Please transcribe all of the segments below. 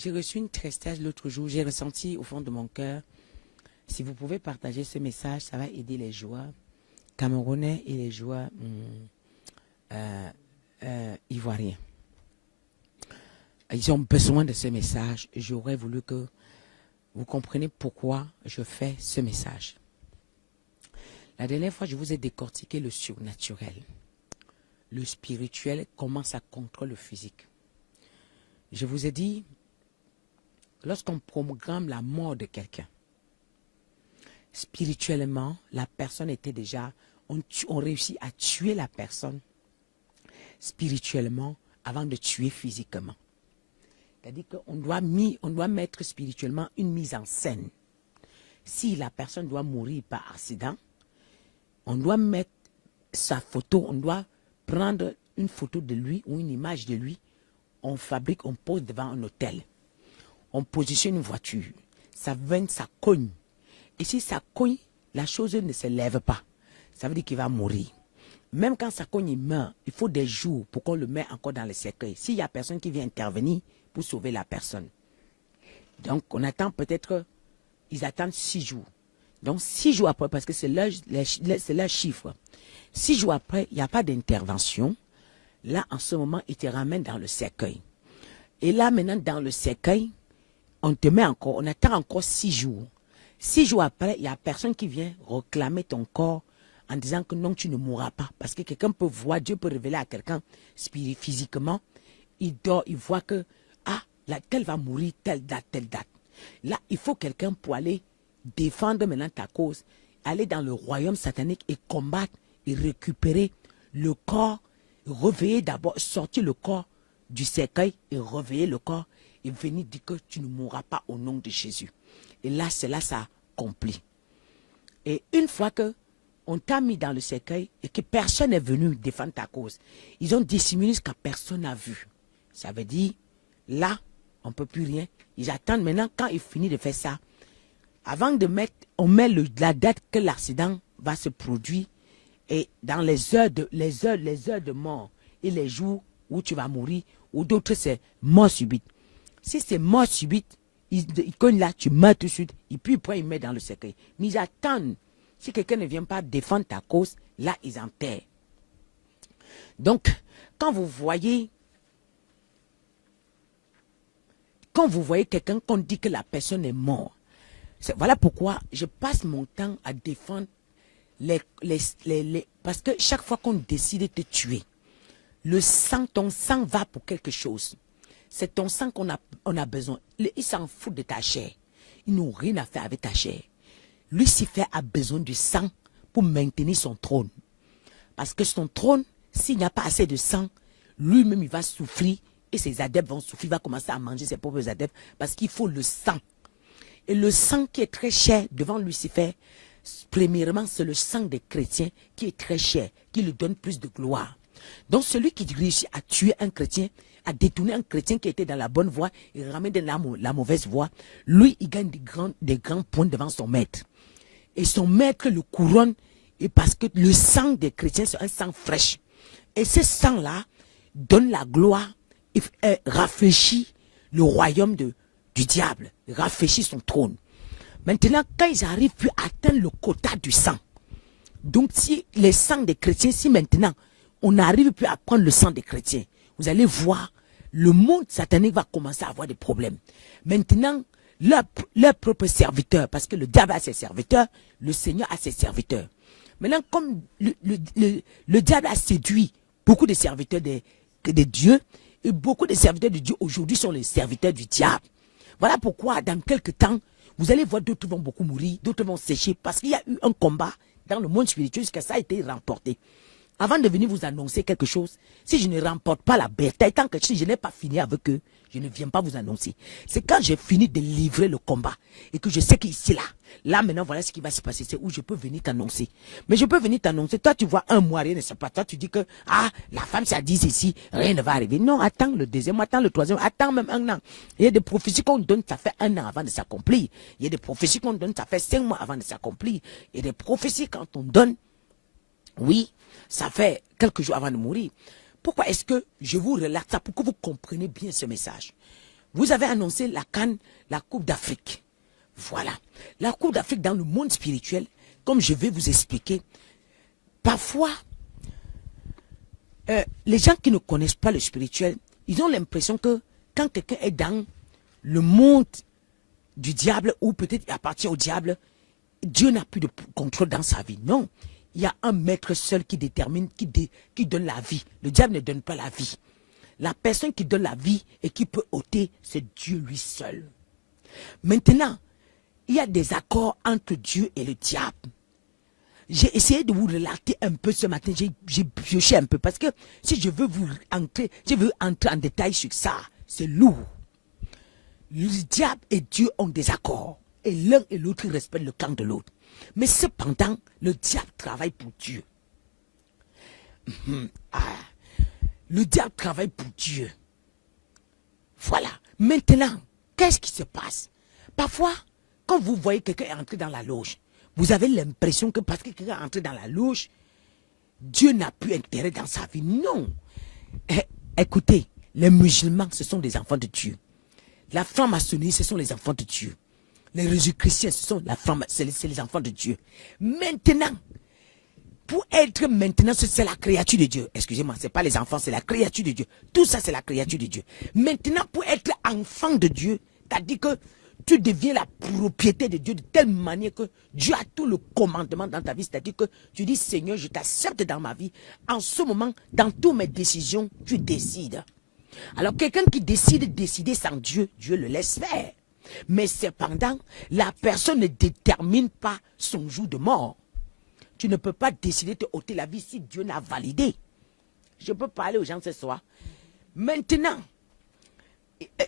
J'ai reçu une tristesse l'autre jour. J'ai ressenti au fond de mon cœur. Si vous pouvez partager ce message, ça va aider les joueurs camerounais et les joueurs ivoiriens. Ils ont besoin de ce message. J'aurais voulu que vous compreniez pourquoi je fais ce message. La dernière fois, je vous ai décortiqué le surnaturel. Le spirituel commence à contrôler le physique. Je vous ai dit, lorsqu'on programme la mort de quelqu'un, spirituellement, la personne était déjà, on réussit à tuer la personne spirituellement avant de tuer physiquement. C'est-à-dire qu'on doit mettre spirituellement une mise en scène. Si la personne doit mourir par accident, on doit mettre sa photo, on doit prendre une photo de lui ou une image de lui, on fabrique, on pose devant un hôtel. On positionne une voiture, ça vient, ça cogne. Et si ça cogne, la chose ne se lève pas. Ça veut dire qu'il va mourir. Même quand ça cogne, il meurt. Il faut des jours pour qu'on le mette encore dans le cercueil. S'il n'y a personne qui vient intervenir pour sauver la personne. Donc, on attend peut-être, ils attendent 6 jours. Donc, 6 jours après, parce que c'est leur chiffre. 6 jours après, il n'y a pas d'intervention. Là, en ce moment, ils te ramènent dans le cercueil. Et là, maintenant, dans le cercueil, on te met encore, on attend encore 6 jours. 6 jours après, il n'y a personne qui vient réclamer ton corps en disant que non, tu ne mourras pas. Parce que quelqu'un peut voir, Dieu peut révéler à quelqu'un physiquement, il dort, il voit que, ah, tel va mourir, telle date, telle date. Là, il faut quelqu'un pour aller défendre maintenant ta cause, aller dans le royaume satanique et combattre et récupérer le corps, réveiller d'abord, sortir le corps du cercueil et réveiller le corps et venir dire que tu ne mourras pas au nom de Jésus. Et là, c'est là ça accomplit. Et une fois que on t'a mis dans le cercueil et que personne n'est venu défendre ta cause, ils ont dissimulé ce que personne n'a vu. Ça veut dire, là, on ne peut plus rien. Ils attendent maintenant, quand ils finissent de faire ça, avant de mettre, on met la date que l'accident va se produire et dans les heures de mort et les jours où tu vas mourir, ou d'autres c'est mort subite. Si c'est mort subite, ils cognent là, tu meurs tout de suite, et puis après ils mettent dans le cercueil. Mais ils attendent. Si quelqu'un ne vient pas défendre ta cause, là ils enterrent. Donc, quand vous voyez quelqu'un qu'on dit que la personne est morte, voilà pourquoi je passe mon temps à défendre parce que chaque fois qu'on décide de te tuer, ton sang va pour quelque chose. C'est ton sang qu'on a besoin. Ils s'en foutent de ta chair. Ils n'ont rien à faire avec ta chair. Lucifer a besoin du sang pour maintenir son trône. Parce que son trône, s'il n'y a pas assez de sang, lui-même il va souffrir et ses adeptes vont souffrir. Il va commencer à manger ses propres adeptes parce qu'il faut le sang. Et le sang qui est très cher devant Lucifer, premièrement, c'est le sang des chrétiens qui est très cher, qui lui donne plus de gloire. Donc celui qui réussit à tuer un chrétien, à détourner un chrétien qui était dans la bonne voie et ramène dans la mauvaise voie, lui, il gagne des grands points devant son maître. Et son maître le couronne et parce que le sang des chrétiens, c'est un sang fraîche. Et ce sang-là donne la gloire et rafraîchit le royaume du diable, rafraîchit son trône. Maintenant, quand ils arrivent plus à atteindre le quota du sang, donc si les sangs des chrétiens, si maintenant on n'arrive plus à prendre le sang des chrétiens, vous allez voir, le monde satanique va commencer à avoir des problèmes. Maintenant, leur propre serviteur, parce que le diable a ses serviteurs, le Seigneur a ses serviteurs. Maintenant, comme le diable a séduit beaucoup de serviteurs de Dieu, et beaucoup de serviteurs de Dieu aujourd'hui sont les serviteurs du diable. Voilà pourquoi dans quelques temps, vous allez voir d'autres vont beaucoup mourir, d'autres vont sécher, parce qu'il y a eu un combat dans le monde spirituel jusqu'à ça a été remporté. Avant de venir vous annoncer quelque chose, si je ne remporte pas la bataille, tant que si je n'ai pas fini avec eux, je ne viens pas vous annoncer. C'est quand j'ai fini de livrer le combat et que je sais qu'ici, là maintenant, voilà ce qui va se passer. C'est où je peux venir t'annoncer. Mais je peux venir t'annoncer. Toi, tu vois un mois, rien ne se passe. Toi, tu dis que, la femme, ça dit ceci, rien ne va arriver. Non, attends le deuxième, attends le troisième, attends même un an. Il y a des prophéties qu'on donne, ça fait un an avant de s'accomplir. Il y a des prophéties qu'on donne, ça fait 5 mois avant de s'accomplir. Il y a des prophéties quand on donne, oui, ça fait quelques jours avant de mourir. Pourquoi est-ce que je vous relate ça? Pour que vous compreniez bien ce message. vous avez annoncé la CAN, la Coupe d'Afrique. Voilà. La Coupe d'Afrique dans le monde spirituel, comme je vais vous expliquer, parfois, les gens qui ne connaissent pas le spirituel, ils ont l'impression que quand quelqu'un est dans le monde du diable, ou peut-être il appartient au diable, Dieu n'a plus de contrôle dans sa vie. Non. Il y a un maître seul qui détermine, qui donne la vie. Le diable ne donne pas la vie. La personne qui donne la vie et qui peut ôter, c'est Dieu lui seul. Maintenant, il y a des accords entre Dieu et le diable. J'ai essayé de vous relater un peu ce matin, j'ai pioché un peu, parce que si je veux entrer en détail sur ça, c'est lourd. Le diable et Dieu ont des accords, et l'un et l'autre respectent le camp de l'autre. Mais cependant, le diable travaille pour Dieu. Le diable travaille pour Dieu. Voilà. Maintenant, qu'est-ce qui se passe? Parfois, quand vous voyez quelqu'un entrer dans la loge, vous avez l'impression que parce que quelqu'un est entré dans la loge, Dieu n'a plus intérêt dans sa vie. Non. Écoutez, les musulmans, ce sont des enfants de Dieu. La franc-maçonnerie, ce sont les enfants de Dieu. Les Jésus-chrétiens, c'est les enfants de Dieu. Maintenant, pour être maintenant, c'est la créature de Dieu. Excusez-moi, ce n'est pas les enfants, c'est la créature de Dieu. Tout ça, c'est la créature de Dieu. Maintenant, pour être enfant de Dieu, c'est-à-dire que tu deviens la propriété de Dieu de telle manière que Dieu a tout le commandement dans ta vie. C'est-à-dire que tu dis, Seigneur, je t'accepte dans ma vie. En ce moment, dans toutes mes décisions, tu décides. Alors, quelqu'un qui décide de décider sans Dieu, Dieu le laisse faire. Mais cependant, la personne ne détermine pas son jour de mort. Tu ne peux pas décider de ôter la vie si Dieu n'a validé. Je peux parler aux gens ce soir. Maintenant,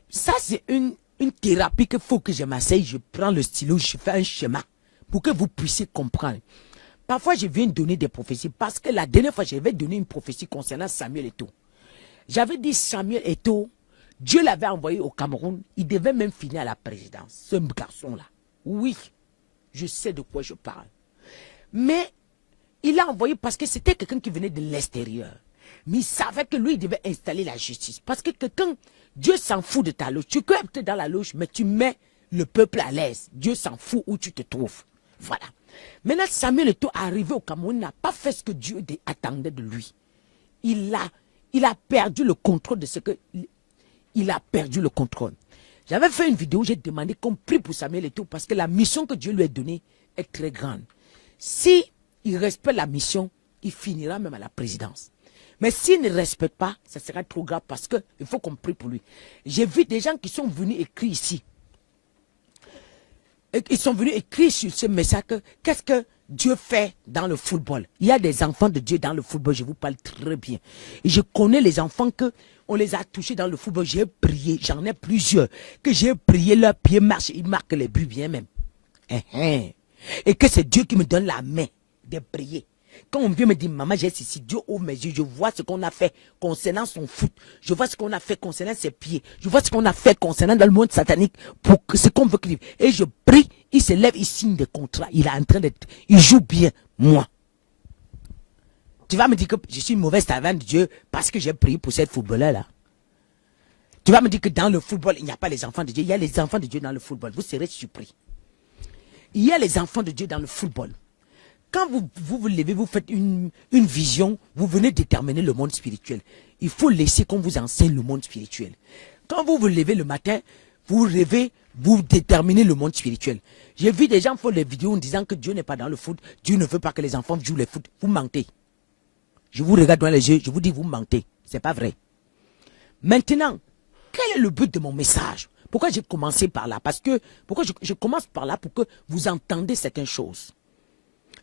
ça c'est une thérapie qu'il faut que je m'asseye, je prends le stylo, je fais un schéma pour que vous puissiez comprendre. Parfois, je viens donner des prophéties parce que la dernière fois, j'avais donné une prophétie concernant Samuel Eto'o. J'avais dit Samuel Eto'o, Dieu l'avait envoyé au Cameroun, il devait même finir à la présidence, ce garçon-là. Oui, je sais de quoi je parle. Mais il l'a envoyé parce que c'était quelqu'un qui venait de l'extérieur. Mais il savait que lui, il devait installer la justice. Parce que quelqu'un, Dieu s'en fout de ta loge. Tu peux être dans la loge, mais tu mets le peuple à l'aise. Dieu s'en fout où tu te trouves. Voilà. Maintenant, Samuel Eto'o arrivé au Cameroun, n'a pas fait ce que Dieu attendait de lui. Il a perdu le contrôle de ce que... Il a perdu le contrôle. J'avais fait une vidéo où j'ai demandé qu'on prie pour Samuel Eto'o parce que la mission que Dieu lui a donnée est très grande. Si il respecte la mission, il finira même à la présidence. Mais s'il ne respecte pas, ça sera trop grave parce qu'il faut qu'on prie pour lui. J'ai vu des gens qui sont venus écrire ici. Ils sont venus écrire sur ce message qu'est-ce que Dieu fait dans le football. Il y a des enfants de Dieu dans le football, je vous parle très bien. Et je connais les enfants on les a touchés dans le football. J'ai prié, j'en ai plusieurs, que j'ai prié, leurs pieds marchent, ils marquent les buts bien même. Et que c'est Dieu qui me donne la main de prier. Quand on vient me dire, maman, j'ai ici, Dieu ouvre mes yeux, je vois ce qu'on a fait concernant son foot, je vois ce qu'on a fait concernant ses pieds, je vois ce qu'on a fait concernant dans le monde satanique pour que ce qu'on veut qu'il vive. Et je prie, il se lève, il signe des contrats, il est en train d'être, il joue bien, moi. Tu vas me dire que je suis une mauvaise servante de Dieu parce que j'ai prié pour cette footballeur-là. Tu vas me dire que dans le football, il n'y a pas les enfants de Dieu, il y a les enfants de Dieu dans le football, vous serez surpris. Il y a les enfants de Dieu dans le football. Quand vous levez, vous faites une vision, vous venez déterminer le monde spirituel. Il faut laisser qu'on vous enseigne le monde spirituel. Quand vous vous levez le matin, vous rêvez, vous déterminez le monde spirituel. J'ai vu des gens faire des vidéos en disant que Dieu n'est pas dans le foot, Dieu ne veut pas que les enfants jouent le foot. Vous mentez. Je vous regarde dans les yeux, je vous dis vous mentez. C'est pas vrai. Maintenant, quel est le but de mon message? Pourquoi j'ai commencé par là? Pourquoi je commence par là pour que vous entendez certaines choses.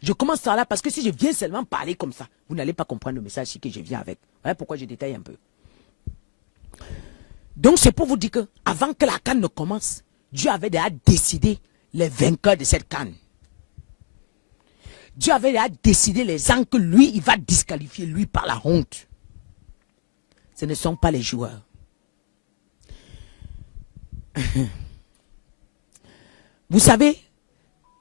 Je commence par là parce que si je viens seulement parler comme ça, vous n'allez pas comprendre le message que je viens avec. Voilà pourquoi je détaille un peu. Donc c'est pour vous dire que avant que la CAN ne commence, Dieu avait déjà décidé les vainqueurs de cette CAN. Dieu avait déjà décidé les gens que lui, il va disqualifier lui par la honte. Ce ne sont pas les joueurs. Vous savez,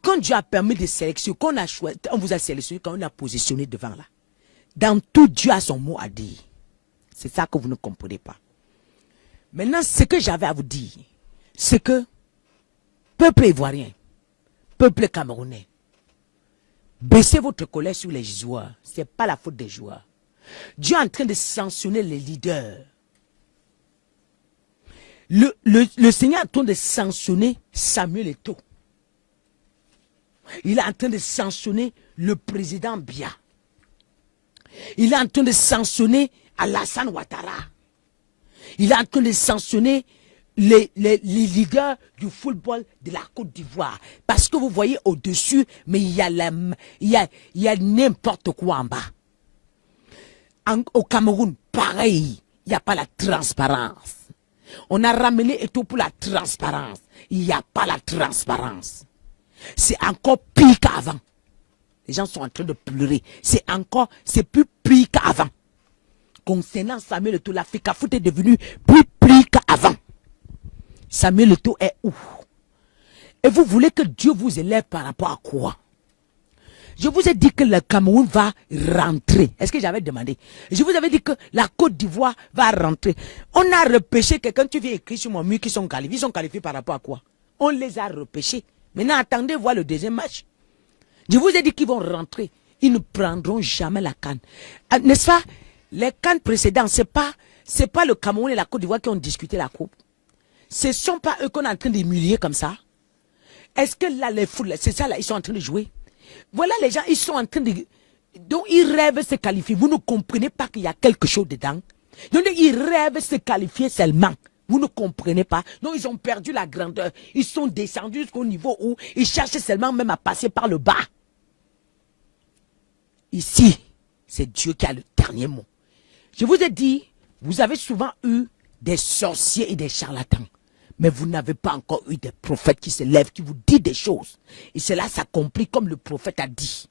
quand Dieu a permis de sélectionner, qu'on a choisi, on vous a sélectionné, quand on a positionné devant là, dans tout Dieu a son mot à dire. C'est ça que vous ne comprenez pas. Maintenant, ce que j'avais à vous dire, c'est que peuple ivoirien, peuple camerounais, baissez votre colère sur les joueurs. Ce n'est pas la faute des joueurs. Dieu est en train de sanctionner les leaders. Le Seigneur est en train de sanctionner Samuel Eto'o. Il est en train de sanctionner le président Biya. Il est en train de sanctionner Alassane Ouattara. Il est en train de sanctionner les leaders du football de la Côte d'Ivoire. Parce que vous voyez au-dessus, mais il y a n'importe quoi en bas. Au Cameroun, pareil, il n'y a pas la transparence. On a ramené Eto'o pour la transparence. Il n'y a pas la transparence. C'est encore pire qu'avant. Les gens sont en train de pleurer. C'est plus pire qu'avant. Concernant Samuel Eto'o, la FECAFOOT est devenue plus pire qu'avant. Samuel Eto'o est où? Et vous voulez que Dieu vous élève par rapport à quoi? Je vous ai dit que le Cameroun va rentrer. Est-ce que j'avais demandé? Je vous avais dit que la Côte d'Ivoire va rentrer. On a repêché quelqu'un, tu viens écrire sur mon mur qui sont qualifiés. Ils sont qualifiés par rapport à quoi? On les a repêchés. Maintenant, attendez voir le deuxième match. Je vous ai dit qu'ils vont rentrer. Ils ne prendront jamais la CAN. N'est-ce pas? Les CAN précédents, ce n'est pas le Cameroun et la Côte d'Ivoire qui ont discuté la coupe. Ce ne sont pas eux qu'on est en train d'humilier comme ça. Est-ce que là, les foules, c'est ça là, ils sont en train de jouer? Voilà les gens, ils sont en train de... Donc ils rêvent de se qualifier. Vous ne comprenez pas qu'il y a quelque chose dedans. Donc ils rêvent de se qualifier seulement. Vous ne comprenez pas. Donc ils ont perdu la grandeur. Ils sont descendus jusqu'au niveau où ils cherchaient seulement même à passer par le bas. Ici, c'est Dieu qui a le dernier mot. Je vous ai dit, vous avez souvent eu des sorciers et des charlatans. Mais vous n'avez pas encore eu des prophètes qui se lèvent, qui vous disent des choses. Et cela s'accomplit comme le prophète a dit.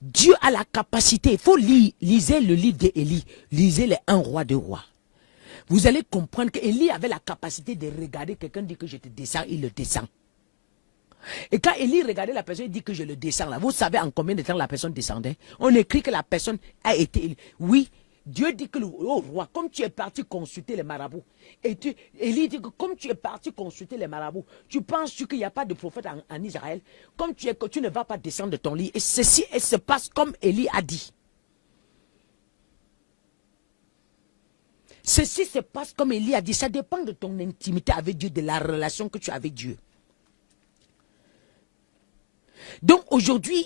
Dieu a la capacité. Il faut lire, lisez le livre d'Élie. Lisez les 1 roi, 2 rois. Vous allez comprendre qu'Élie avait la capacité de regarder quelqu'un dit que je te descends, il le descend. Et quand Élie regardait la personne, il dit que je le descends là. Vous savez en combien de temps la personne descendait? On écrit que la personne a été... Oui, Dieu dit que oh roi, comme tu es parti consulter les marabouts, et Élie dit que comme tu es parti consulter les marabouts, tu penses qu'il n'y a pas de prophète en Israël, comme tu ne vas pas descendre de ton lit. Et ceci se passe comme Élie a dit. Ceci se passe comme Élie a dit. Ça dépend de ton intimité avec Dieu, de la relation que tu as avec Dieu. Donc aujourd'hui,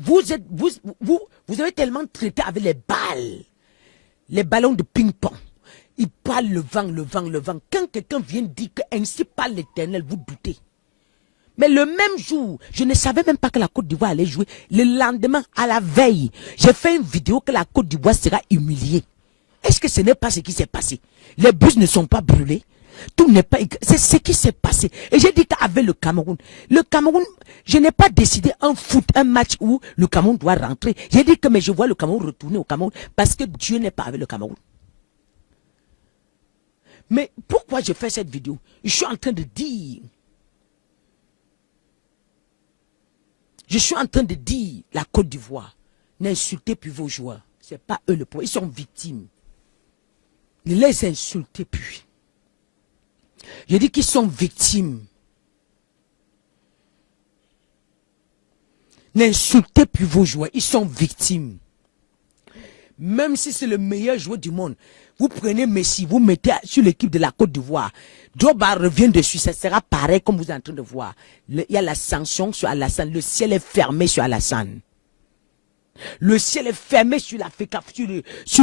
vous avez tellement traité avec les balles. Les ballons de ping-pong. Ils parlent le vent, le vent, le vent. Quand quelqu'un vient dire que ainsi parle l'Éternel, vous doutez. Mais le même jour, je ne savais même pas que la Côte d'Ivoire allait jouer. Le lendemain, à la veille, j'ai fait une vidéo que la Côte d'Ivoire sera humiliée. Est-ce que ce n'est pas ce qui s'est passé? Les bus ne sont pas brûlés. Tout n'est pas... C'est ce qui s'est passé. Et j'ai dit qu'avec le Cameroun, je n'ai pas décidé un match où le Cameroun doit rentrer. J'ai dit que mais je vois le Cameroun retourner au Cameroun parce que Dieu n'est pas avec le Cameroun. Mais pourquoi je fais cette vidéo? Je suis en train de dire... la Côte d'Ivoire, n'insultez plus vos joueurs. Ce n'est pas eux le problème. Ils sont victimes. Ne les insultez plus. Je dis qu'ils sont victimes. N'insultez plus vos joueurs. Ils sont victimes. Même si c'est le meilleur joueur du monde, vous prenez Messi, vous mettez sur l'équipe de la Côte d'Ivoire. Drogba revient dessus, ça sera pareil comme vous êtes en train de voir. Il y a la sanction sur Alassane. Le ciel est fermé sur Alassane. Le ciel est fermé sur la FECAFOOT, je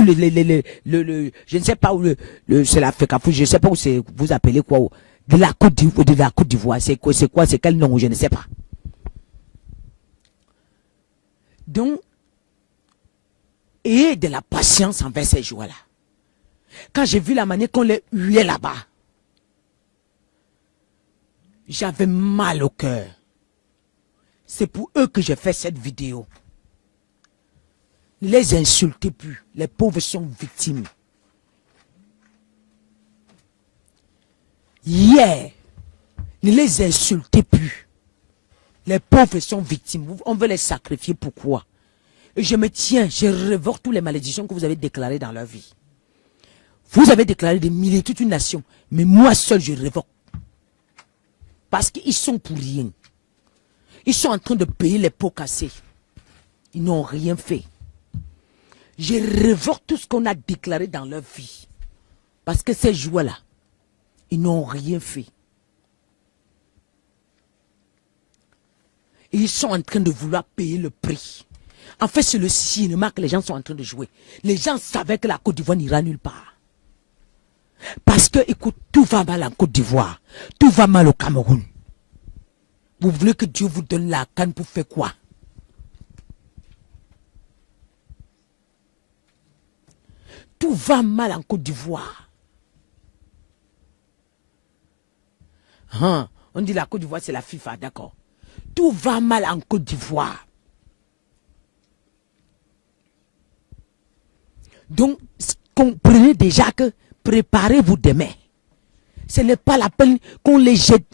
ne sais pas où c'est la FECAFOOT, je ne sais pas où c'est, vous appelez quoi, de la Côte d'Ivoire, c'est quoi, c'est quel nom, je ne sais pas. Donc, ayez de la patience envers ces joueurs-là. Quand j'ai vu la manière qu'on les huait là-bas, j'avais mal au cœur. C'est pour eux que j'ai fait cette vidéo. Ne les insultez plus. Les pauvres sont victimes. Ne les insultez plus. Les pauvres sont victimes. On veut les sacrifier. Pourquoi? Et je me tiens, je révoque toutes les malédictions que vous avez déclarées dans leur vie. Vous avez déclaré des milliers, toute une nation. Mais moi seul, je révoque. Parce qu'ils sont pour rien. Ils sont en train de payer les pots cassés. Ils n'ont rien fait. Je révoque tout ce qu'on a déclaré dans leur vie. Parce que ces joueurs-là, ils n'ont rien fait. Et ils sont en train de vouloir payer le prix. En fait, c'est le cinéma que les gens sont en train de jouer. Les gens savaient que la Côte d'Ivoire n'ira nulle part. Parce que, écoute, tout va mal en Côte d'Ivoire. Tout va mal au Cameroun. Vous voulez que Dieu vous donne la canne pour faire quoi? Tout va mal en Côte d'Ivoire. Hein? On dit la Côte d'Ivoire, c'est la FIFA, d'accord. Tout va mal en Côte d'Ivoire. Donc, comprenez déjà que préparez-vous demain. Ce n'est pas la peine qu'on les jette.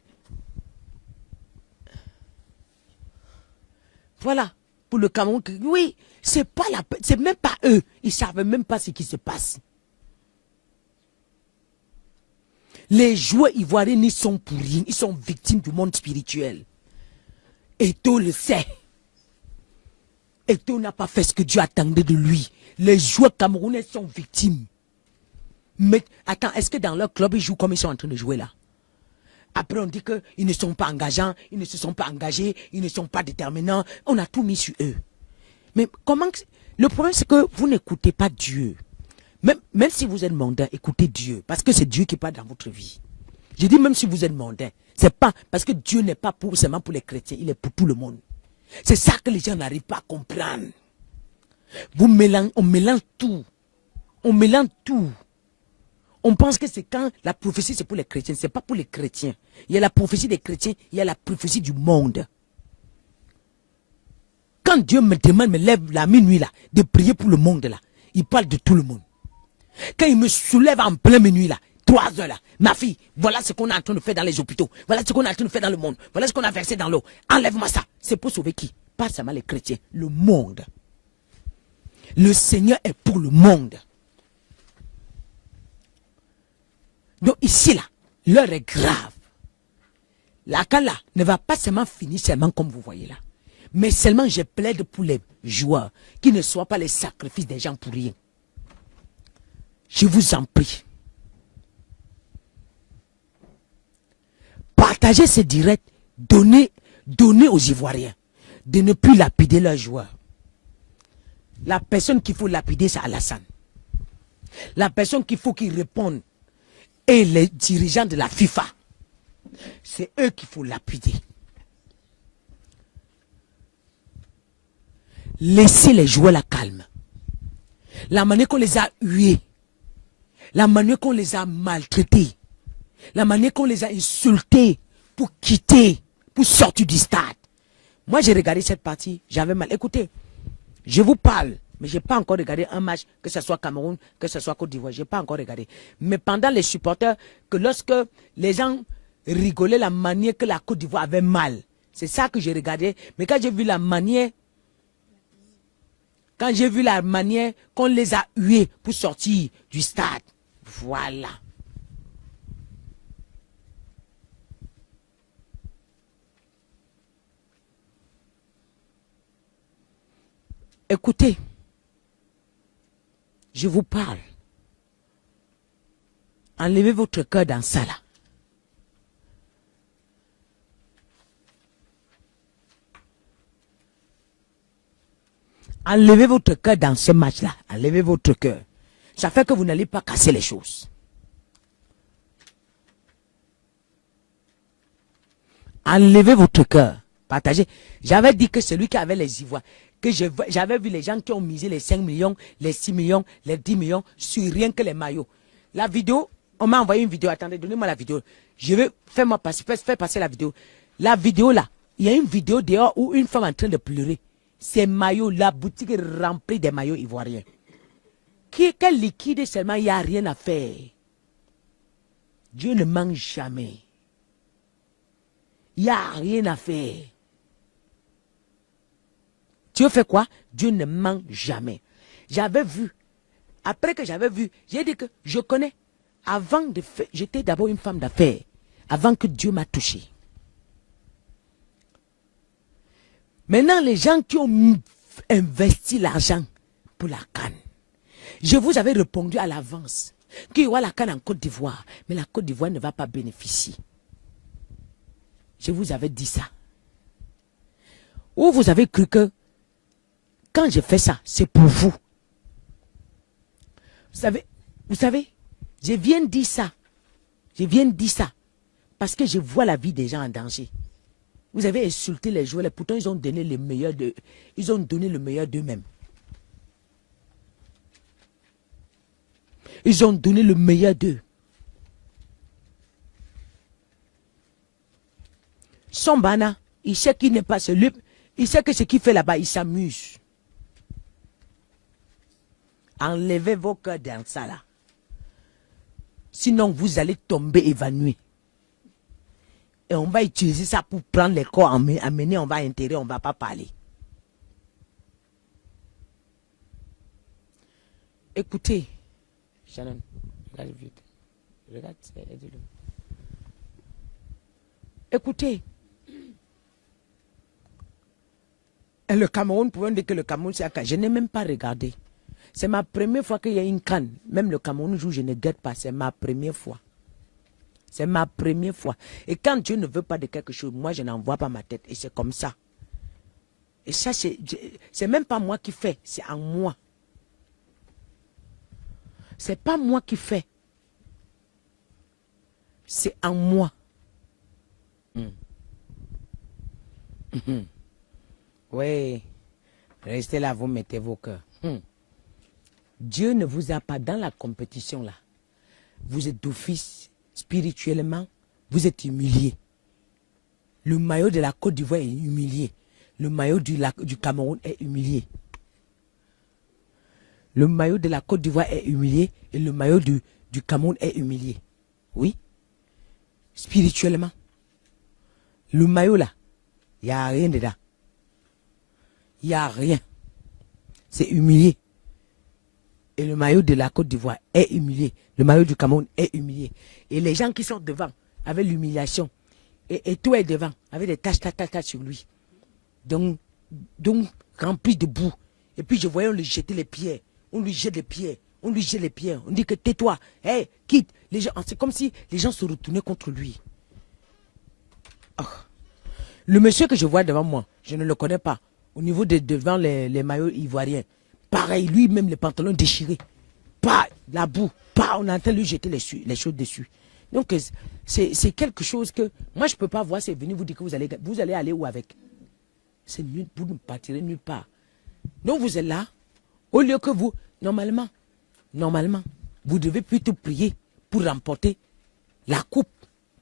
Voilà, pour le Cameroun, oui, c'est pas la peine, c'est même pas eux. Ils ne savent même pas ce qui se passe. Les joueurs ivoiriens n'y sont pour rien. Ils sont victimes du monde spirituel. Eto'o le sait. Eto'o n'a pas fait ce que Dieu attendait de lui. Les joueurs camerounais sont victimes. Mais attends, est-ce que dans leur club, ils jouent comme ils sont en train de jouer là? Après, on dit qu'ils ne sont pas engageants, ils ne se sont pas engagés, ils ne sont pas déterminants. On a tout mis sur eux. Mais comment... Le problème, c'est que vous n'écoutez pas Dieu. Même si vous êtes mondain, écoutez Dieu. Parce que c'est Dieu qui parle dans votre vie. Je dis même si vous êtes mondain. C'est pas parce que Dieu n'est pas seulement pour les chrétiens, il est pour tout le monde. C'est ça que les gens n'arrivent pas à comprendre. On mélange tout. On mélange tout. On pense que c'est quand la prophétie c'est pour les chrétiens. Ce n'est pas pour les chrétiens. Il y a la prophétie des chrétiens, il y a la prophétie du monde. Quand Dieu me demande, me lève la minuit là, de prier pour le monde là, il parle de tout le monde. Quand il me soulève en plein minuit là, 3 heures là, ma fille, voilà ce qu'on est en train de faire dans les hôpitaux, voilà ce qu'on est en train de faire dans le monde, voilà ce qu'on a versé dans l'eau, enlève-moi ça. C'est pour sauver qui? Pas seulement les chrétiens, le monde. Le Seigneur est pour le monde. Donc ici là, l'heure est grave. La Kala ne va pas seulement finir seulement comme vous voyez là. Mais seulement je plaide pour les joueurs qui ne soient pas les sacrifices des gens pour rien. Je vous en prie. Partagez ce direct, donnez aux Ivoiriens de ne plus lapider leurs joueurs. La personne qu'il faut lapider, c'est Alassane. La personne qu'il faut qu'il réponde et les dirigeants de la FIFA. C'est eux qu'il faut lapider. Laissez les joueurs la calme. La manière qu'on les a hués, la manière qu'on les a maltraités, la manière qu'on les a insultés pour quitter, pour sortir du stade. Moi, j'ai regardé cette partie, j'avais mal. Écoutez, je vous parle, mais je n'ai pas encore regardé un match, que ce soit Cameroun, que ce soit Côte d'Ivoire, je n'ai pas encore regardé. Mais pendant les supporters, que lorsque les gens rigolaient la manière que la Côte d'Ivoire avait mal, c'est ça que j'ai regardé. Mais quand j'ai vu la manière, qu'on les a hués pour sortir du stade, voilà. Écoutez, je vous parle. Enlevez votre cœur dans ça là. Enlevez votre cœur dans ce match-là. Enlevez votre cœur. Ça fait que vous n'allez pas casser les choses. Enlevez votre cœur. Partagez. J'avais dit que celui qui avait les ivoires, que j'avais vu les gens qui ont misé les 5 millions, les 6 millions, les 10 millions sur rien que les maillots. La vidéo, on m'a envoyé une vidéo. Attendez, donnez-moi la vidéo. Je vais faire passer la vidéo. La vidéo là, il y a une vidéo dehors où une femme est en train de pleurer. Ces maillots, la boutique est remplie des maillots ivoiriens. Quel liquide seulement, il n'y a rien à faire. Dieu ne manque jamais. Il n'y a rien à faire. Dieu fait quoi? Dieu ne ment jamais. J'avais vu. Après que j'avais vu, j'ai dit que je connais. Avant de faire, j'étais d'abord une femme d'affaires. Avant que Dieu m'a touché. Maintenant, les gens qui ont investi l'argent pour la canne, je vous avais répondu à l'avance qu'il y aura la canne en Côte d'Ivoire, mais la Côte d'Ivoire ne va pas bénéficier. Je vous avais dit ça. Ou vous avez cru que quand je fais ça, c'est pour vous. Vous savez, je viens de dire ça. Je viens de dire ça parce que je vois la vie des gens en danger. Vous avez insulté les joueurs, pourtant ils ont donné le meilleur ils ont donné le meilleur d'eux-mêmes. Ils ont donné le meilleur d'eux. Son bana, il sait qu'il n'est pas celui. Il sait que ce qu'il fait là-bas, il s'amuse. Enlevez vos cœurs dans ça là. Sinon, vous allez tomber évanoui. Et on va utiliser ça pour prendre les corps, amener, on va enterrer, on ne va pas parler. Écoutez, Shannon, regarde vite. Regarde, aide-le. Écoutez. Et le Cameroun, pouvons dire que le Cameroun, c'est à. Je n'ai même pas regardé. C'est ma première fois qu'il y a une canne. Même le Cameroun joue, je ne guette pas. C'est ma première fois. C'est ma première fois. Et quand Dieu ne veut pas de quelque chose, moi, je n'envoie pas ma tête. Et c'est comme ça. Et ça, c'est même pas moi qui fais. C'est en moi. C'est pas moi qui fais. C'est en moi. Oui. Restez là, vous mettez vos cœurs. Dieu ne vous a pas dans la compétition là. Vous êtes d'office, spirituellement, vous êtes humilié. Le maillot de la Côte d'Ivoire est humilié. Le maillot du Cameroun est humilié. Le maillot de la Côte d'Ivoire est humilié et le maillot du Cameroun est humilié. Oui. Spirituellement. Le maillot là, il n'y a rien dedans. Il n'y a rien. C'est humilié. Et le maillot de la Côte d'Ivoire est humilié. Le maillot du Cameroun est humilié. Et les gens qui sont devant, avec l'humiliation, et tout est devant, avec des taches sur lui. Donc rempli de boue. Et puis je voyais, on lui jetait les pierres. On lui jette les pierres. On lui jette les pierres. On dit que tais-toi. Hey, quitte. C'est comme si les gens se retournaient contre lui. Oh. Le monsieur que je vois devant moi, je ne le connais pas. Au niveau de devant les maillots ivoiriens. Pareil, lui-même, les pantalons déchirés. Pas la boue. Pas, on entend lui jeter les choses dessus. Donc, c'est quelque chose que moi, je ne peux pas voir. C'est venir vous dire que vous allez aller où avec? C'est nul, vous ne partirez nulle part. Donc, vous êtes là. Au lieu que vous, normalement, vous devez plutôt prier pour remporter la coupe.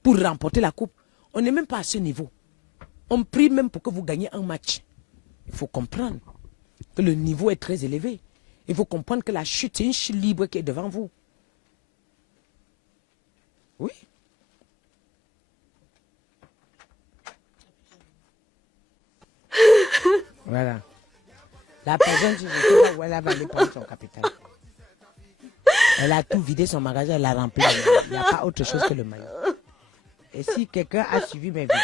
Pour remporter la coupe. On n'est même pas à ce niveau. On prie même pour que vous gagnez un match. Il faut comprendre que le niveau est très élevé. Il faut comprendre que la chute, c'est une chute libre qui est devant vous. Oui. Voilà. La personne, je ne sais pas où elle va aller prendre son capital. Elle a tout vidé son magasin, elle a rempli. Il n'y a pas autre chose que le maillot. Et si quelqu'un a suivi mes vidéos,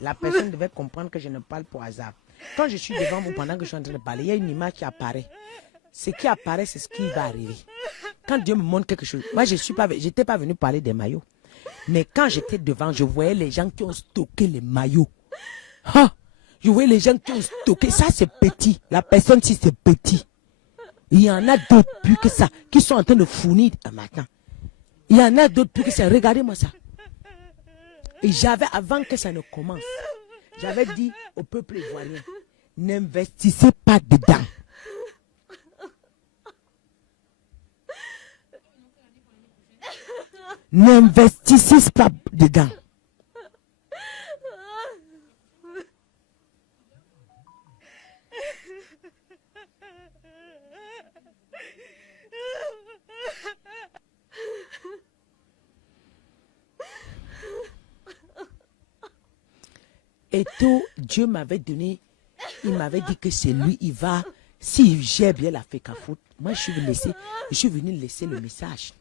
la personne devait comprendre que je ne parle pour hasard. Quand je suis devant vous pendant que je suis en train de parler, il y a une image qui apparaît. Ce qui apparaît, c'est ce qui va arriver. Quand Dieu me montre quelque chose, moi je n'étais pas venu parler des maillots. Mais quand j'étais devant, je voyais les gens qui ont stocké les maillots. Ah, je voyais les gens qui ont stocké. Ça c'est petit. La personne si c'est petit. Il y en a d'autres plus que ça, qui sont en train de fournir un matin. Il y en a d'autres plus que ça. Regardez-moi ça. Et j'avais, avant que ça ne commence, j'avais dit au peuple ivoirien, n'investissez pas dedans. N'investissez pas dedans. Et tout, Dieu m'avait donné il m'avait dit que c'est lui, il va, s'il gère bien la FECAFOOT, moi je suis venu laisser le message.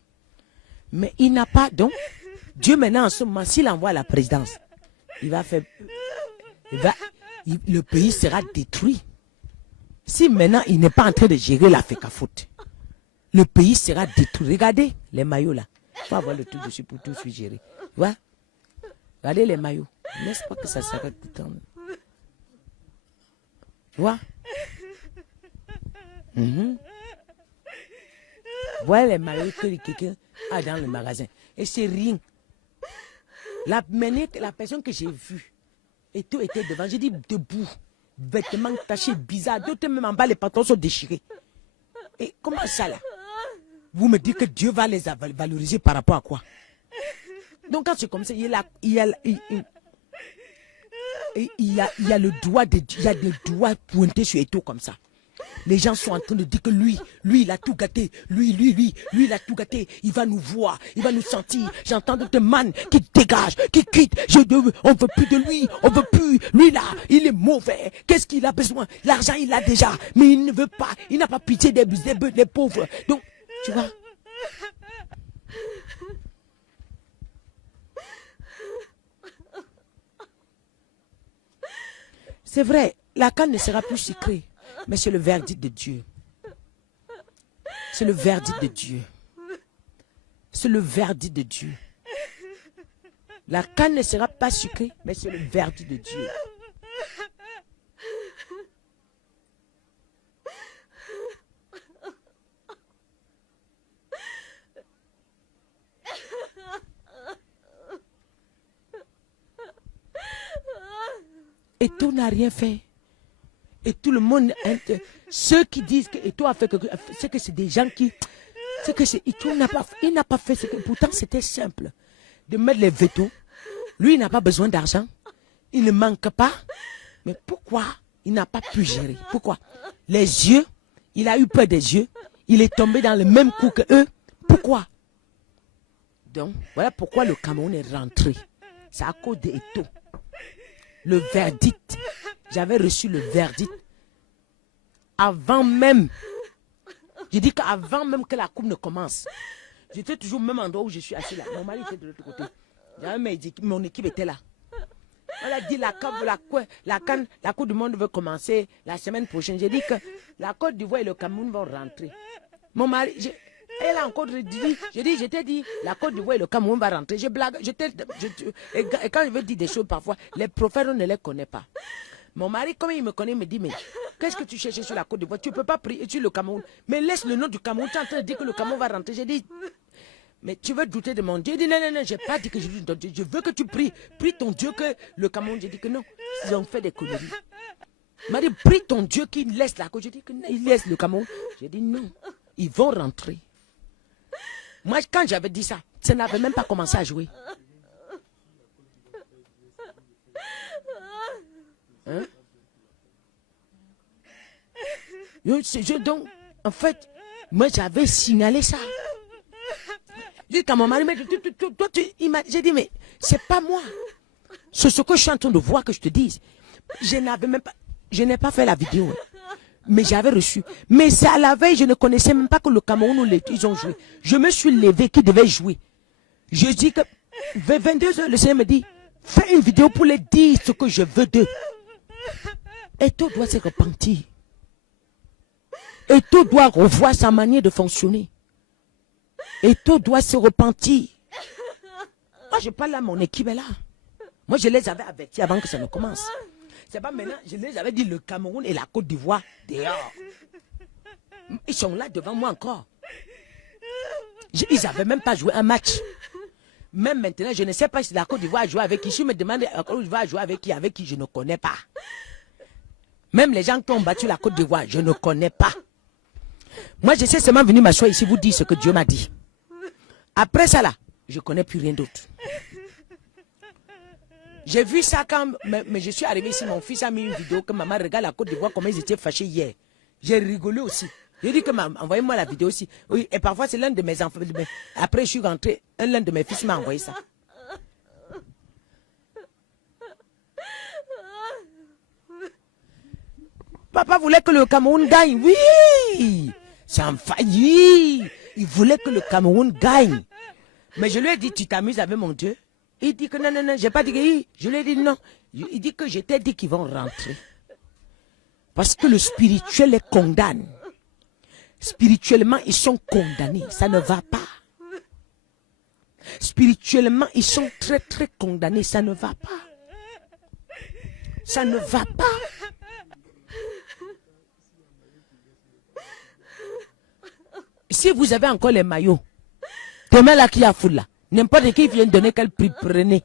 Mais il n'a pas, donc, Dieu maintenant en ce moment, s'il envoie à la présidence, il va faire, le pays sera détruit. Si maintenant il n'est pas en train de gérer la FECAFOOT, le pays sera détruit. Regardez les maillots là. Il faut avoir le truc dessus pour tout suggérer. Tu vois? Regardez les maillots. N'est-ce pas que ça s'arrête tout le temps? Tu vois? Voilà les maillots que quelqu'un a dans le magasin. Et c'est rien. La personne que j'ai vue, et tout était devant. J'ai dit debout, vêtements tachés, bizarres. D'autres même en bas, les pantalons sont déchirés. Et comment ça là? Vous me dites que Dieu va les valoriser par rapport à quoi? Donc quand c'est comme ça, il y a le doigt de Dieu, il y a des doigts pointés sur Eto comme ça. Les gens sont en train de dire que lui, il a tout gâté. Lui, il a tout gâté. Il va nous voir, il va nous sentir. J'entends d'autres man qui dégagent, qui quittent. On veut plus de lui, on veut plus. Lui là, il est mauvais. Qu'est-ce qu'il a besoin? L'argent, il a déjà. Mais il ne veut pas. Il n'a pas pitié des pauvres. Donc, tu vois. C'est vrai, la canne ne sera plus sucrée. Mais c'est le verdict de Dieu. C'est le verdict de Dieu. C'est le verdict de Dieu. La canne ne sera pas sucrée, mais c'est le verdict de Dieu. Et tout n'a rien fait. Et tout le monde, ceux qui disent que Eto a fait quelque chose, c'est que c'est des gens qui, c'est que c'est, il n'a pas fait ce que, pourtant c'était simple de mettre les vétos. Lui, il n'a pas besoin d'argent, il ne manque pas. Mais pourquoi il n'a pas pu gérer? Pourquoi? Les yeux, il a eu peur des yeux, il est tombé dans le même coup que eux. Pourquoi? Donc, voilà pourquoi le Cameroun est rentré. C'est à cause d'Eto. Le verdict. J'avais reçu le verdict avant même. Je dis qu'avant même que la coupe ne commence. J'étais toujours au même endroit où je suis assis là. Mon mari était de l'autre côté. Mon équipe était là. On a dit la Coupe du Monde veut commencer la semaine prochaine. J'ai dit que la Côte d'Ivoire et le Cameroun vont rentrer. Mon mari, elle a encore dit, je t'ai dit, la Côte d'Ivoire et le Cameroun vont rentrer. Je blague, et quand je veux dire des choses parfois, les prophètes, on ne les connaît pas. Mon mari, comme il me connaît, il me dit, mais qu'est-ce que tu cherches sur la Côte d'Ivoire? Tu ne peux pas prier sur le Cameroun. Mais laisse le nom du Cameroun. Tu es en train de dire que le Cameroun va rentrer. J'ai dit, mais tu veux douter de mon Dieu? J'ai dit, non, je n'ai pas dit que je doute de ton Dieu. Je veux que tu pries. Prie ton Dieu que le Cameroun. J'ai dit que non. Ils ont fait des conneries. Il m'a dit, prie ton Dieu qu'il laisse la Côte. J'ai dit que non, il laisse le Cameroun. J'ai dit non. Ils vont rentrer. Moi, quand j'avais dit ça, ça n'avait même pas commencé à jouer. Hein? Donc, en fait, moi j'avais signalé ça. Quand mon mari m'a dit, j'ai dit, mais c'est pas moi. C'est ce que je suis en train de voir que je te dise. Je n'ai pas fait la vidéo. Mais j'avais reçu. Mais c'est à la veille, je ne connaissais même pas que le Cameroun, ils ont joué. Je me suis levé qui devait jouer. Je dis que, vers 22h, le Seigneur me dit, fais une vidéo pour les dire ce que je veux d'eux. Eto doit se repentir. Eto doit revoir sa manière de fonctionner. Eto doit se repentir. Moi, je parle là, mon équipe est là. Moi, je les avais avertis avant que ça ne commence. C'est pas maintenant, je les avais dit le Cameroun et la Côte d'Ivoire dehors. Ils sont là devant moi encore. Ils n'avaient même pas joué un match. Même maintenant, je ne sais pas si la Côte d'Ivoire a joué avec qui. Je me demande la Côte d'Ivoire a joué avec qui je ne connais pas. Même les gens qui ont battu la Côte d'Ivoire, je ne connais pas. Moi, je sais seulement venir m'asseoir ici, vous dire ce que Dieu m'a dit. Après ça, là, je ne connais plus rien d'autre. J'ai vu ça quand, mais je suis arrivé ici, mon fils a mis une vidéo que maman regarde la Côte d'Ivoire, comment ils étaient fâchés hier. J'ai rigolé aussi. J'ai dit que envoyez-moi la vidéo aussi. Oui, et parfois c'est l'un de mes enfants. Après je suis rentré, l'un de mes fils m'a envoyé ça. papa voulait que le Cameroun gagne. Oui, c'est en failli. Il voulait que le Cameroun gagne. Mais je lui ai dit, tu t'amuses avec mon Dieu? Il dit que non, non, non, j'ai pas dit que oui. Je lui ai dit non. Il dit que je t'ai dit qu'ils vont rentrer. Parce que le spirituel les condamne. Spirituellement, ils sont condamnés. Ça ne va pas. Spirituellement, ils sont très, très condamnés. Ça ne va pas. Ça ne va pas. Si vous avez encore les maillots, demain là, qui a foule là, n'importe qui vient donner quel prix prenez.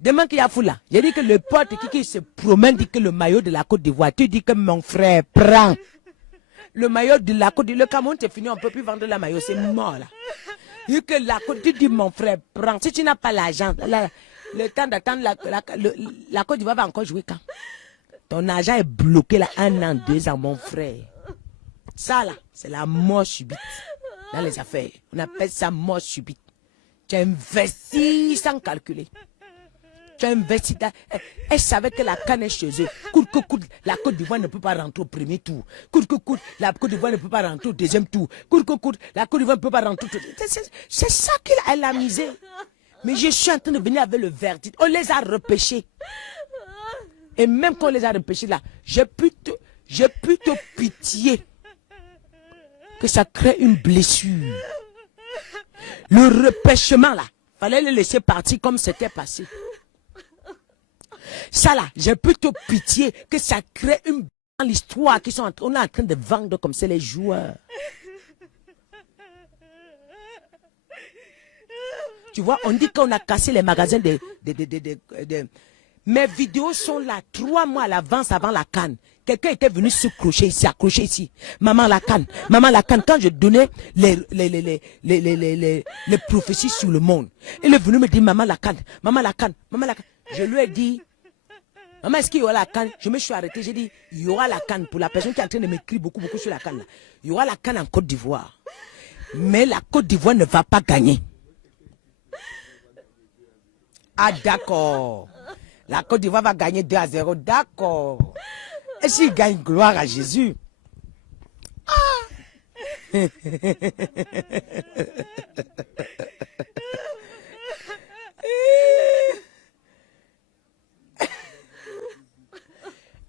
Demain qu'il y a foule là, j'ai dit que le pote qui se promène dit que le maillot de la Côte d'Ivoire, tu dis que mon frère prend. Le maillot de la Côte d'Ivoire, le Cameroun c'est fini, on ne peut plus vendre le maillot, c'est mort là. Et que la Côte, tu dis mon frère prend. Si tu n'as pas l'argent, le temps d'attendre, la Côte d'Ivoire va encore jouer quand? Ton argent est bloqué là 1 an, 2 ans, mon frère. Ça là, c'est la mort subite dans les affaires. On appelle ça mort subite. Tu investis sans calculer. Tu investis dans... Elle savait que la canne est chez eux. Coûte que coûte, la Côte d'Ivoire ne peut pas rentrer au premier tour. Coûte que coûte, la Côte d'Ivoire ne peut pas rentrer au deuxième tour. Coûte que coûte, la Côte d'Ivoire ne peut pas rentrer au... C'est ça qu'elle a misé. Mais je suis en train de venir avec le verdict. On les a repêchés. Et même quand on les a repêchés là, j'ai plutôt pitié que ça crée une blessure. Le repêchement là, fallait le laisser partir comme c'était passé. Ça là, j'ai plutôt pitié que ça crée une dans l'histoire on est en train de vendre comme c'est les joueurs. Tu vois, on dit qu'on a cassé les magasins Mes vidéos sont là 3 mois à l'avance avant la CAN. Quelqu'un était venu se crocher ici, accrocher ici. Maman la CAN. Maman la CAN. Quand je donnais les prophéties sur le monde, il est venu me dire maman la CAN. Maman la CAN. Maman la CAN. Je lui ai dit, maman, est-ce qu'il y aura la CAN? Je me suis arrêté. J'ai dit, il y aura la CAN. Pour la personne qui est en train de m'écrire beaucoup sur la CAN. Il y aura la CAN en Côte d'Ivoire. Mais la Côte d'Ivoire ne va pas gagner. Ah d'accord. La Côte d'Ivoire va gagner 2-0. D'accord. Et s'il gagne, gloire à Jésus. Ah.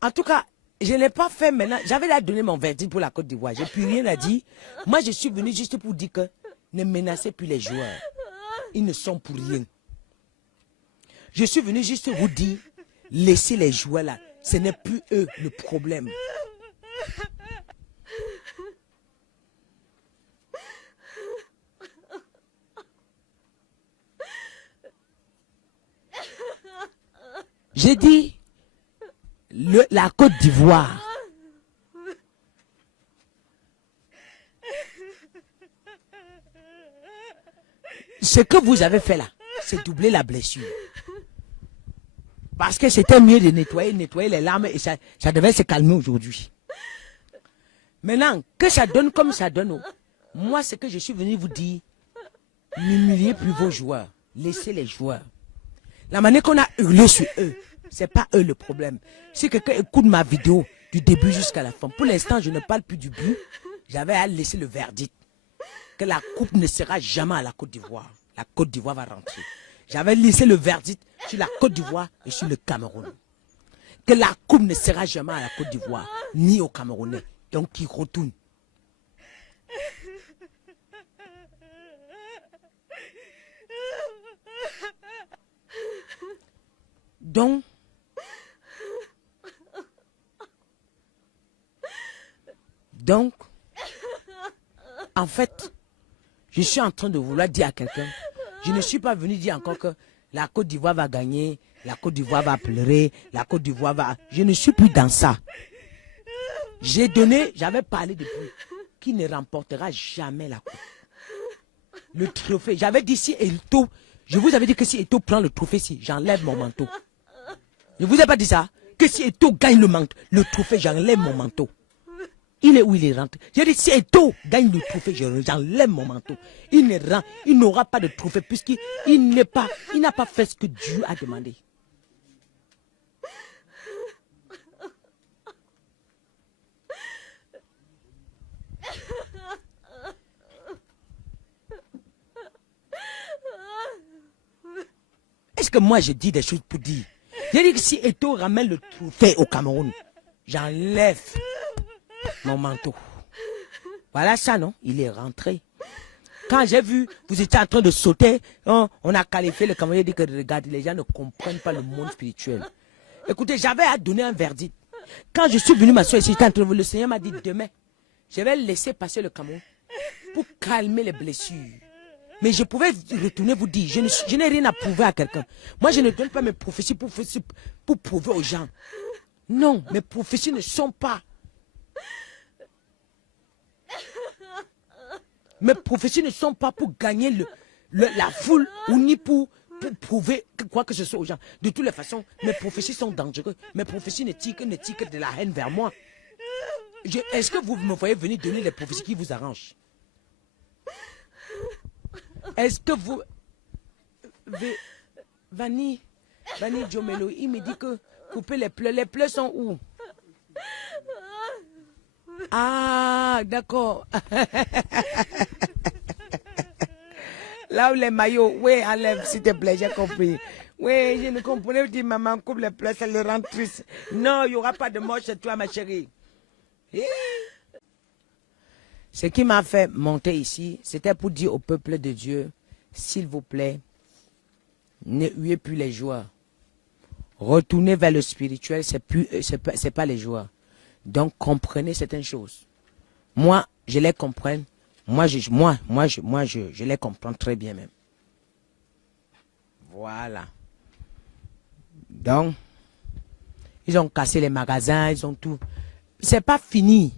En tout cas, je ne l'ai pas fait maintenant. J'avais là donné mon verdict pour la Côte d'Ivoire. Je n'ai plus rien à dire. Moi, je suis venu juste pour dire que ne menacez plus les joueurs. Ils ne sont pour rien. Je suis venu juste vous dire, laissez les joueurs là. Ce n'est plus eux le problème. J'ai dit, la Côte d'Ivoire. Ce que vous avez fait là, c'est doubler la blessure. Parce que c'était mieux de nettoyer les larmes et ça devait se calmer aujourd'hui. Maintenant, que ça donne comme ça donne, moi, ce que je suis venu vous dire, n'humiliez plus vos joueurs. Laissez les joueurs. La manière qu'on a hurlé sur eux, c'est pas eux le problème. Si quelqu'un écoute ma vidéo du début jusqu'à la fin, pour l'instant, je ne parle plus du but. J'avais à laisser le verdict. Que la coupe ne sera jamais à la Côte d'Ivoire. La Côte d'Ivoire va rentrer. J'avais laissé le verdict sur la Côte d'Ivoire et sur le Cameroun. Que la coupe ne sera jamais à la Côte d'Ivoire, ni au Camerounais. Donc, ils retournent. Donc, en fait, je suis en train de vouloir dire à quelqu'un, je ne suis pas venu dire encore que la Côte d'Ivoire va gagner, la Côte d'Ivoire va pleurer, la Côte d'Ivoire va... Je ne suis plus dans ça. J'ai donné, j'avais parlé depuis, qui ne remportera jamais la Coupe. Le trophée, j'avais dit si Eto'o, je vous avais dit que si Eto'o prend le trophée, si j'enlève mon manteau. Je vous ai pas dit ça, que si Eto'o gagne le trophée, j'enlève mon manteau. Il est où il est rentré. J'ai dit, si Eto'o gagne le trophée, j'enlève mon manteau. Il n'aura pas de trophée puisqu'il n'a pas fait ce que Dieu a demandé. que moi, je dis des choses pour dire. J'ai dit que si Eto'o ramène le trophée au Cameroun, j'enlève mon manteau. Voilà ça, non? Il est rentré. Quand j'ai vu, vous étiez en train de sauter, hein, on a qualifié le Cameroun, dit que regarde, les gens ne comprennent pas le monde spirituel. Écoutez, j'avais à donner un verdict. Quand je suis venu m'asseoir ici, le Seigneur m'a dit demain, je vais laisser passer le Cameroun pour calmer les blessures. Mais je pouvais retourner vous dire, je n'ai rien à prouver à quelqu'un. Moi, je ne donne pas mes prophéties pour prouver aux gens. Non, mes prophéties ne sont pas. Mes prophéties ne sont pas pour gagner la foule ou ni pour prouver quoi que ce soit aux gens. De toutes les façons, mes prophéties sont dangereuses. Mes prophéties ne tirent que de la haine vers moi. Est-ce que vous me voyez venir donner les prophéties qui vous arrangent? Est-ce que vous... Vanny Jomelo, il me dit que couper les pleurs sont où? Ah, d'accord. Là où les maillots, oui, enlève s'il te plaît, j'ai compris. Oui, je ne comprenais pas, je dis, maman, coupe les pleurs, ça le rend triste. Non, il n'y aura pas de mort chez toi, ma chérie. Ce qui m'a fait monter ici, c'était pour dire au peuple de Dieu, s'il vous plaît, ne huez plus les joueurs. Retournez vers le spirituel, c'est pas les joueurs. Donc, comprenez certaines choses. Moi, je les comprends. Moi, je les comprends très bien même. Voilà. Donc, ils ont cassé les magasins, ils ont tout. C'est pas fini.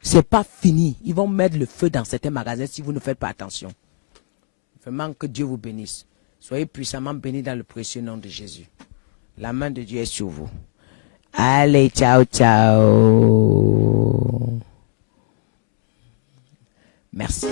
C'est pas fini. Ils vont mettre le feu dans certains magasins si vous ne faites pas attention. Vraiment que Dieu vous bénisse. Soyez puissamment bénis dans le précieux nom de Jésus. La main de Dieu est sur vous. Allez, ciao, ciao. Merci.